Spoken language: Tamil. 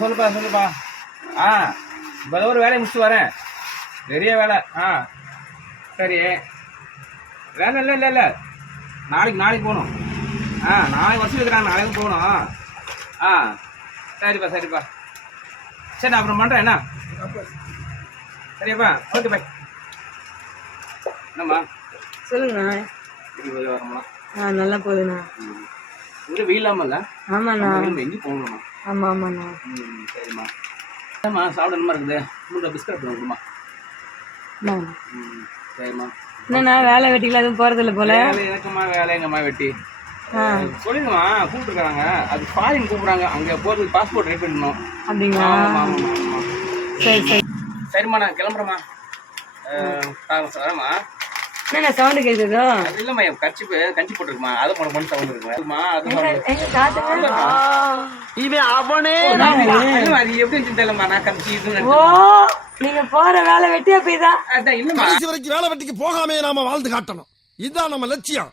சொல்லுப்பா இப்போ ஒரு வேலையை முடிச்சுட்டு வரேன். பெரிய வேலை. சரி. வேலை இல்லை நாளைக்கு போகணும். நாளைக்கு வசூல் இருக்கிறாங்க, நாளைக்கு போகணும். சரிப்பா சரி, நான் அப்புறம் பண்ணுறேன். என்ன சரியாப்பா? Okay bye. என்னம்மா சொல்லுங்கண்ணா. வரமா நல்லா போகுதுண்ணா. இங்கே வெயிலாமல் இல்லை? ஆமாண்ணா. எங்கேயும் போகணுமா? ஆமாம்ண்ணா. சரிம்மா. ஏம்மா சாப்பிடணுமா இருக்குது? மூணு பிஸ்கட் கொடுமா. சரிம்மா. என்னண்ணா வேலை வெட்டிக்கலாம் எதுவும் போகிறதில்ல போல? எனக்குமா வேலை எங்கம்மா வெட்டி சொல்லுங்கம்மா. கூப்பிட்டுருக்காங்க, அது ஃபாரின் கூப்பிட்றாங்க, அங்கே போகிறதுக்கு பாஸ்போர்ட் ரெடி பண்ணணும். அப்படிங்களா? சரி. சரிம்மா, நான் கிளம்புறேம்மா. வரேம்மா. என்னண்ணா சவுண்டு கேட்குதோ? அது இல்லைம்மா, என் கஞ்சி போட்டுருக்குமா, அதை பண்ண சவுண்ட் இருக்குமா? அது அது எப்படி தெரியலம்மா. நான் கஞ்சி நீங்க போற வேலை வெட்டியா போய்தான். அதான் இல்லைம்மா, வரைக்கும் வேலை வெட்டிக்கு போகாமே நாம வாழ்ந்து காட்டணும். இதுதான் நம்ம லட்சியம்.